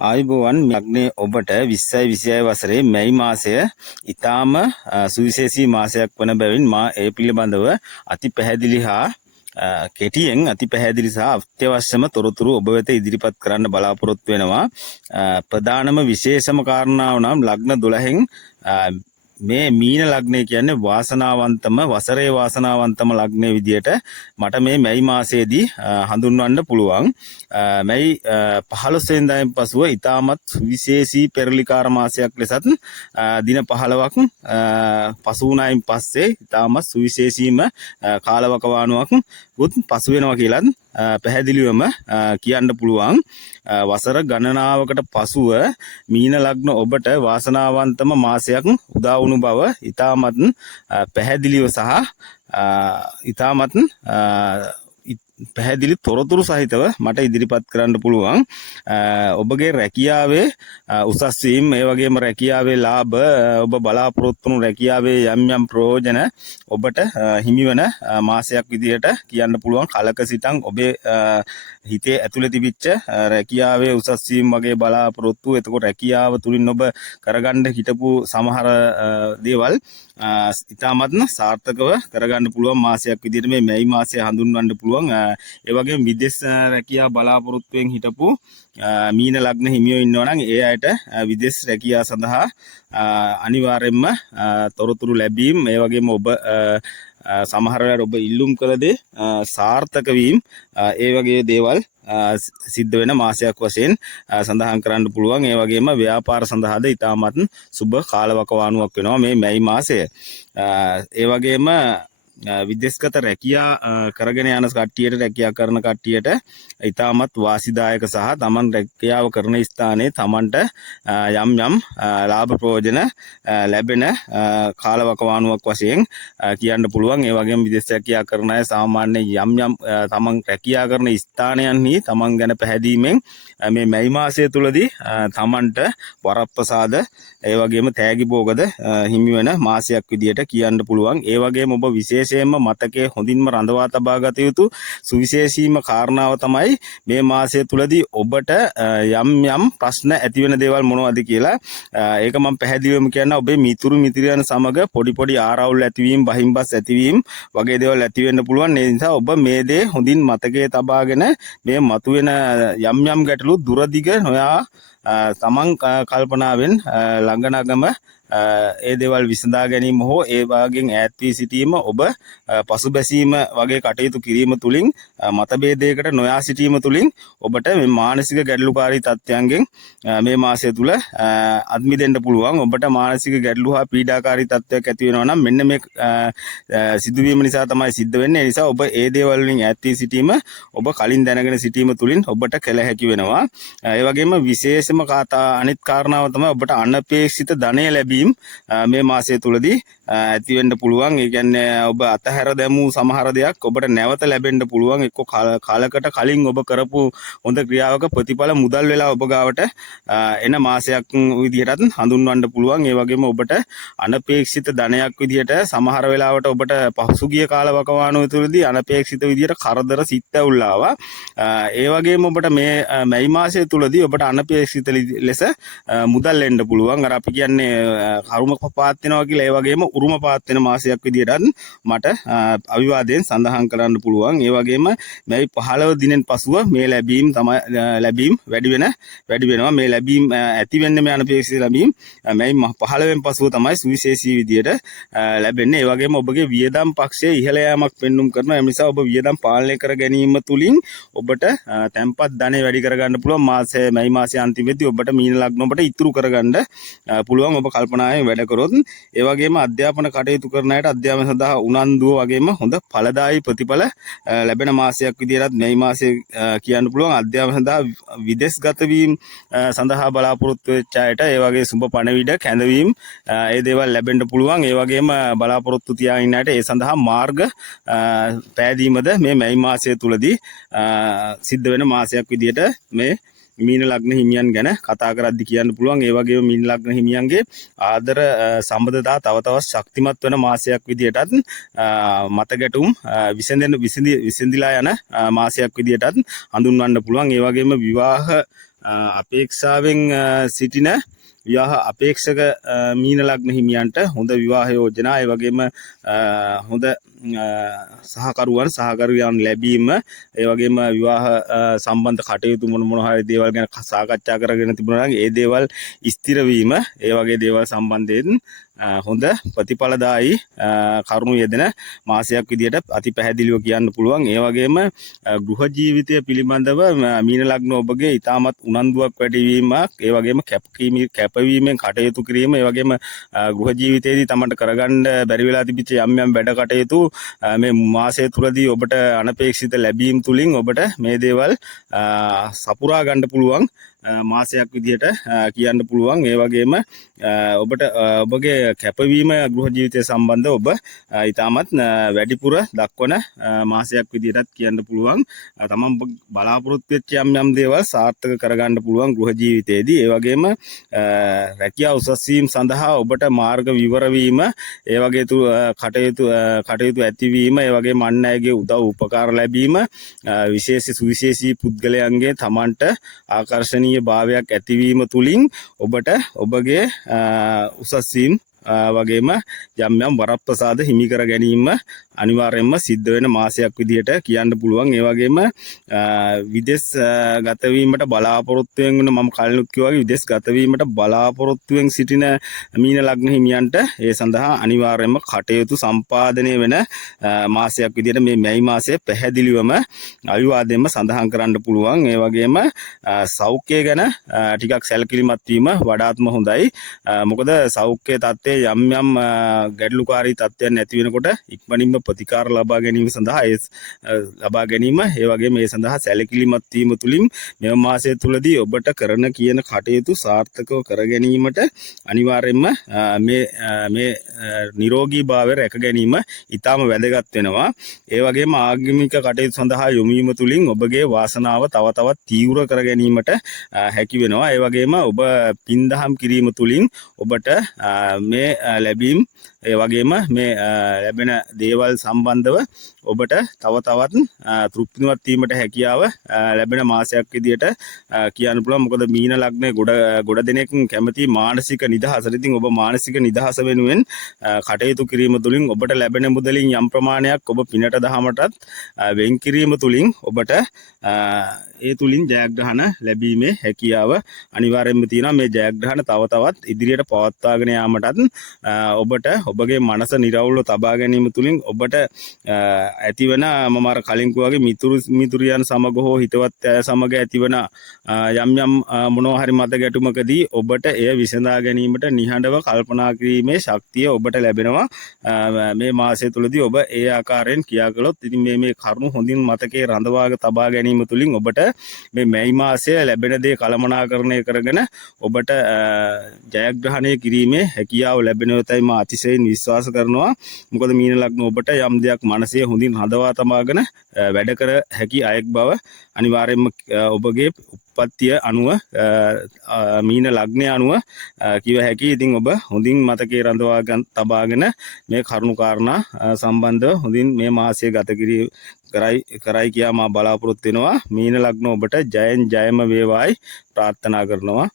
ආයුබෝවන් ලග්නේ ඔබට 2026 වසරේ මැයි මාසය ඊටාම සුවිශේෂී මාසයක් වන බැවින් මා ඒ පිළිබඳව අති පැහැදිලි හා කෙටියෙන් අති පැහැදිලි සහ අත්‍යවශ්‍යම තොරතුරු ඔබ වෙත ඉදිරිපත් කරන්න බලාපොරොත්තු වෙනවා. ප්‍රධානම විශේෂම කාරණාව නම් ලග්න 12න් මේ මීන ලග්නය කියන්නේ වාසනාවන්තම වසරේ වාසනාවන්තම ලග්නයේ විදියට මට මේ මැයි මාසයේදී හඳුන්වන්න පුළුවන්. මැයි 15 වෙනිදායින් පසුව ඊටමත් විශේෂී පෙරලිකාර මාසයක් ලෙසත් දින 15ක් පසු වුණායින් පස්සේ ඊටමත් සුවිශේෂීම කාලවකවානුවක් උත් පසු වෙනවා කියලා පැහැදිලිවම කියන්න පුළුවන්. වසර ගණනාවකට පසුව මීන ලග්න ඔබට වාසනාවන්තම මාසයක් උදා වුණු බව ඊටමත් පැහැදිලිව සහ ඊටමත් පැහැදිලි තොරතුරු සහිතව මට ඉදිරිපත් කරන්න පුළුවන්. ඔබගේ රැකියාවේ උසස් වීම, ඒ වගේම රැකියාවේ ලාභ, ඔබ බලාපොරොත්තු වුණු රැකියාවේ යම් යම් ප්‍රයෝජන ඔබට හිමිවන මාසයක් විදියට කියන්න පුළුවන්. කලක සිටන් ඔබේ හිතේ ඇතුළේ තිබිච්ච රැකියාවේ උසස් වීම වගේ බලාපොරොත්තු, එතකොට රැකියාව තුලින් ඔබ කරගන්න හිටපු සමහර දේවල් ඉතාමත්ම සාර්ථකව කරගන්න පුළුවන් මාසයක් විදිහට මේ මැයි මාසය හඳුන්වන්න පුළුවන්. ඒ වගේම විදේශ රැකියාව බලාපොරොත්තුෙන් හිටපු මීන ලග්න හිමියෝ ඉන්නවා නම් ඒ අයට විදේශ රැකියාව සඳහා අනිවාර්යයෙන්ම තොරතුරු ලැබීම, ඒ වගේම ඔබ සමහර වෙලාවට ඔබ ඉල්ලුම් කළ දේ සාර්ථක වීම, ඒ වගේ දේවල් සිද්ධ වෙන මාසයක් වශයෙන් සඳහන් කරන්න පුළුවන්. ඒ වගේම ව්‍යාපාර සඳහාද ඉතාමත් සුබ කාලවකවානුවක් වෙනවා මේ මැයි මාසය. ඒ වගේම විදේශගත රැකියා කරගෙන යන කට්ටියට, රැකියා කරන කට්ටියට ඉතාමත් වාසිදායක සහ තමන් රැකියාව කරන ස්ථානයේ තමන්ට යම් යම් ලාභ ප්‍රයෝජන ලැබෙන කාලවකවානුවක් වශයෙන් කියන්න පුළුවන්. ඒ වගේම විදේශ රැකියා කරන අය සාමාන්‍ය යම් යම් තමන් රැකියා කරන ස්ථානයන්හි තමන් ගැන පැහැදීමෙන් මේ මැයි මාසය තුලදී තමන්ට වරප්‍රසාද, ඒ වගේම තෑගි භෝගද හිමි වෙන මාසයක් විදියට කියන්න පුළුවන්. ඒ වගේම ඔබ විශේෂයෙන්ම මතකයේ හොඳින්ම රඳවා තබා ගත යුතු සුවිශේෂීම කාරණාව තමයි මේ මාසය තුලදී ඔබට යම් යම් ප්‍රශ්න ඇති වෙන දේවල් මොනවද කියලා. ඒක මම පැහැදිලිවම කියන්න. ඔබේ මිතුරු මිත්‍රයන් සමග පොඩි පොඩි ආරවුල් ඇතිවීම, බහිම්බස් ඇතිවීම වගේ දේවල් ඇති වෙන්න පුළුවන්. ඒ නිසා ඔබ මේ දේ හොඳින් මතකයේ තබාගෙන මේ මතුවෙන යම් යම් ගැටලු දුරදිග නොයා තමන් කල්පනාවෙන් ළඟනගම ඒ දේවල් විසඳා ගැනීම හෝ ඒ වාගෙන් ඈත් වී සිටීම, ඔබ පසුබැසීම වගේ කටයුතු කිරීම තුළින්, මතභේදයකට නොයා සිටීම තුළින් ඔබට මේ මානසික ගැටලුකාරී තත්ත්වයන්ගෙන් මේ මාසය තුල අත්මිදෙන්න පුළුවන්. ඔබට මානසික ගැටලු හා පීඩාකාරී තත්ත්වයක් ඇති වෙනවා නම් මෙන්න මේ සිදුවීම නිසා තමයි සිද්ධ වෙන්නේ. ඒ නිසා ඔබ ඒ දේවල් වලින් ඈත් වී සිටීම, ඔබ කලින් දැනගෙන සිටීම තුළින් ඔබට කළ හැකි වෙනවා. ඒ වගේම විශේෂම අනිත් කාරණාව තමයි ඔබට අනපේක්ෂිත ධනය ලැබීම මේ මාසය තුලදී ඇති වෙන්න පුළුවන්. ඒ කියන්නේ ඔබ අතහැර දැමූ සමහර දෙයක් ඔබට නැවත ලැබෙන්න පුළුවන්. එක්ක කාලකට කලින් ඔබ කරපු හොඳ ක්‍රියාවක ප්‍රතිඵල මුදල් වෙලා ඔබ ගාවට එන මාසයක් විදිහටත් හඳුන්වන්න පුළුවන්. ඒ වගේම ඔබට අනපේක්ෂිත ධනයක් විදිහට සමහර වෙලාවට ඔබට පසුගිය කාලවකවානුව තුළදී අනපේක්ෂිත විදිහට කරදර සිත් ඇවුල් ආවා. ඒ වගේම ඔබට මේ මැයි මාසය තුලදී ඔබට අනපේක්ෂිත ලෙස මුදල් එන්න පුළුවන්. අර අපි කියන්නේ කරුම පාත් වෙනවා කියලා. ඒ වගේම උරුම පාත් වෙන මාසයක් විදිහටත් මට අවිවාදයෙන් සඳහන් කරන්න පුළුවන්. ඒ වගේම මේ 15 දිනෙන් පසුව මේ ලැබීම් වැඩි වෙනවා. මේ ලැබීම් ඇති වෙන්නේ මේ අනපේක්ෂිත ලැබීම් මේ 15 පසුව තමයි සුවිශේෂී විදිහට ලැබෙන්නේ. ඒ වගේම ඔබගේ වියදම් පක්ෂයේ ඉහළ යාමක් පෙන්눔 කරනවා. ඒ නිසා ඔබ වියදම් පාලනය කර ගැනීම තුලින් ඔබට තැන්පත් ධනෙ වැඩි කරගන්න පුළුවන්. මැයි මාසයේ අන්තිමේදී ඔබට මීන ලග්න ඔබට ඉතුරු කරගන්න පුළුවන්. ඔබ කල්පනාවෙන් වැඩ කරොත්. ඒ වගේම අධ්‍යාපන කටයුතු කරන අයට අධ්‍යාපන සඳහා උනන්දුව වගේම හොඳ ඵලදායී ප්‍රතිඵල ලැබෙන මාසයක් විදිහට මේ මාසය කියන්න පුළුවන්. අධ්‍යාපන සඳහා විදේශගත වීම සඳහා බලාපොරොත්තු වෙච්ච අයට ඒ වගේ සුබ පණවිඩ කැඳවීම ඒ දේවල් ලැබෙන්න පුළුවන්. ඒ වගේම බලාපොරොත්තු තියාගෙන ඉන්න අයට ඒ සඳහා මාර්ග පෑදීමද මේ මැයි මාසය තුලදී සිද්ධ වෙන මාසයක් විදිහට මේ මීන ලග්න හිමියන් ගැන කතා කරද්දි කියන්න පුළුවන්. ඒ වගේම මීන ලග්න හිමියන්ගේ ආදර සම්බන්ධතා තව තවත් ශක්තිමත් වෙන මාසයක් විදිහටත් මතගැටුම් විසඳිලා යන මාසයක් විදිහටත් හඳුන්වන්න පුළුවන්. ඒ වගේම විවාහ අපේක්ෂාවෙන් සිටින විවාහ අපේක්ෂක මීන ලග්න හිමියන්ට හොඳ විවාහ යෝජනා ඒ වගේම හොඳ සහකරුවන් ලැබීම ඒ වගේම විවාහ සම්බන්ධ කටයුතු මොන හරි දේවල් ගැන සාකච්ඡා කරගෙන තිබුණා නම් ඒ දේවල් ස්ථිර වීම ඒ වගේ දේවල් සම්බන්ධයෙන් හොඳ ප්‍රතිඵලදායි කරුණු යෙදෙන මාසයක් විදියට අති පැහැදිලිව කියන්න පුළුවන්. ඒ වගේම ගෘහ ජීවිතය පිළිබඳව මීන ලග්න ඔබගේ ඉතාමත් උනන්දුවක් වැඩිවීමක් ඒ වගේම කැපවීමෙන් කටයුතු කිරීම ඒ වගේම ගෘහ ජීවිතයේදී තමන්ට කරගන්න බැරි වෙලා තිබිච්ච යම් වැඩ කටයුතු මේ මාසය තුලදී ඔබට අනපේක්ෂිත ලැබීම් තුලින් ඔබට මේ දේවල් සපුරා ගන්න පුළුවන් මාසයක් විදියට කියන්න පුළුවන්. ඒ වගේම ඔබට ඔබගේ කැපවීම ගෘහ ජීවිතය සම්බන්ධ ඔබ ඉතාමත් වැඩිපුර දක්වන මාසයක් විදියටත් කියන්න පුළුවන්. තමන් බලාපොරොත්තු වෙච්ච යම් දේවල් සාර්ථක කරගන්න පුළුවන් ගෘහ ජීවිතයේදී. ඒ වගේම රැකියාව උසස් වීම සඳහා ඔබට මාර්ග විවර වීම ඒ වගේ කටයුතු ඇතිවීම ඒ වගේම අන් අයගේ උදව් උපකාර ලැබීම සුවිශේෂී පුද්ගලයන්ගේ තමන්ට ආකර්ෂණීය භාවයක් ඇතිවීම තුලින් ඔබට ඔබගේ උසස් වීම වගේම යම් වරප්‍රසාද හිමි කර ගැනීම අනිවාර්යයෙන්ම සිද්ධ වෙන මාසයක් විදියට කියන්න පුළුවන්. ඒ වගේම විදේශ ගත වීමට බලාපොරොත්තු වෙන මම කලිනුත් කිව්වා වගේ විදේශ ගත වීමට බලාපොරොත්තුෙන් සිටින මීන ලග්න හිමියන්ට ඒ සඳහා අනිවාර්යයෙන්ම කටයුතු සම්පාදනය වෙන මාසයක් විදියට මේ මැයි මාසය පැහැදිලිවම අවිවාදයෙන්ම සඳහන් කරන්න පුළුවන්. ඒ වගේම සෞඛ්‍ය ගැන ටිකක් සැලකිලිමත් වීම වඩාත්ම හොඳයි. මොකද සෞඛ්‍ය තත්ත්වයේ යම් ගැටලුකාරී තත්ත්වයන් නැති වෙනකොට ඉක්මනින්ම ප්‍රතිකාර ලබා ගැනීම සඳහා ඒ වගේ මේ සඳහා සැලකිලිමත් වීම තුලින් මේ මාසය තුලදී ඔබට කරන කියන කටයුතු සාර්ථකව කර ගැනීමට අනිවාර්යයෙන්ම මේ නිරෝගී භාවය රැක ගැනීම ඉතාම වැදගත් වෙනවා. ඒ වගේම ආගමික කටයුතු සඳහා යොමු වීම තුලින් ඔබගේ වාසනාව තව තවත් තීව්‍ර කර ගැනීමට හැකි වෙනවා. ඒ වගේම ඔබ පින්දහම් කිරීම තුලින් ඔබට මේ ලැබීම් ඒ වගේම මේ ලැබෙන දේවල් සම්බන්ධව ඔබට තව තවත් තෘප්තිමත් වීමට හැකියාව ලැබෙන මාසයක් විදියට කියන්න පුළුවන්. මොකද මීන ලග්නේ ගොඩ දෙනෙක් කැමති මානසික නිදහසට. ඉතින් ඔබ මානසික නිදහස වෙනුවෙන් කටයුතු කිරීම තුලින් ඔබට ලැබෙන මුදලින් යම් ප්‍රමාණයක් ඔබ පිනට දහමටත් වෙන් කිරීම තුලින් ඔබට ඒ තුලින් ජයග්‍රහණ ලැබීමේ හැකියාව අනිවාර්යයෙන්ම තියෙනවා. මේ ජයග්‍රහණ තව තවත් ඉදිරියට පවත්වාගෙන යාමටත් ඔබට ඔබගේ මනස නිරවුල්ව තබා ගැනීම තුලින් ඔබට ඇතිවන මම අර කලින් කිව්වාගේ මිතුරියන් සමග හෝ හිතවත් අය සමග ඇතිවන යම් මොනවා හරි මත ගැටුමකදී ඔබට එය විසඳා ගැනීමට නිහඬව කල්පනා කිරීමේ ශක්තිය ඔබට ලැබෙනවා. මේ මාසය තුලදී ඔබ ඒ ආකාරයෙන් ක්‍රියා කළොත් ඉතින් මේ කරුණු හොඳින් මතකයේ රඳවා තබා ගැනීම තුලින් ඔබට මේ මැයි මාසය ලැබෙන දේ කළමනාකරණය කරගෙන ඔබට ජයග්‍රහණය කිරීමේ හැකියාව ලැබෙනවතයි මා අතිශයින් විශ්වාස කරනවා. මොකද මීන ලග්න ඔබට යම් දෙයක් මනසේ හොඳින් හදවා තබාගෙන වැඩ කර හැකි අයෙක් බව අනිවාර්යයෙන්ම ඔබගේ උප්පත්තිය අනුව මීන ලග්නය අනුව කිව හැකි. ඉතින් ඔබ හොඳින් මතකයේ රඳවා තබාගෙන මේ කරුණු කාරණා සම්බන්ධව හොඳින් මේ මාසය ගත කරයි කියා මා බලාපොරොත්තු වෙනවා. මීන ලග්න ඔබට ජයම වේවායි ප්‍රාර්ථනා කරනවා.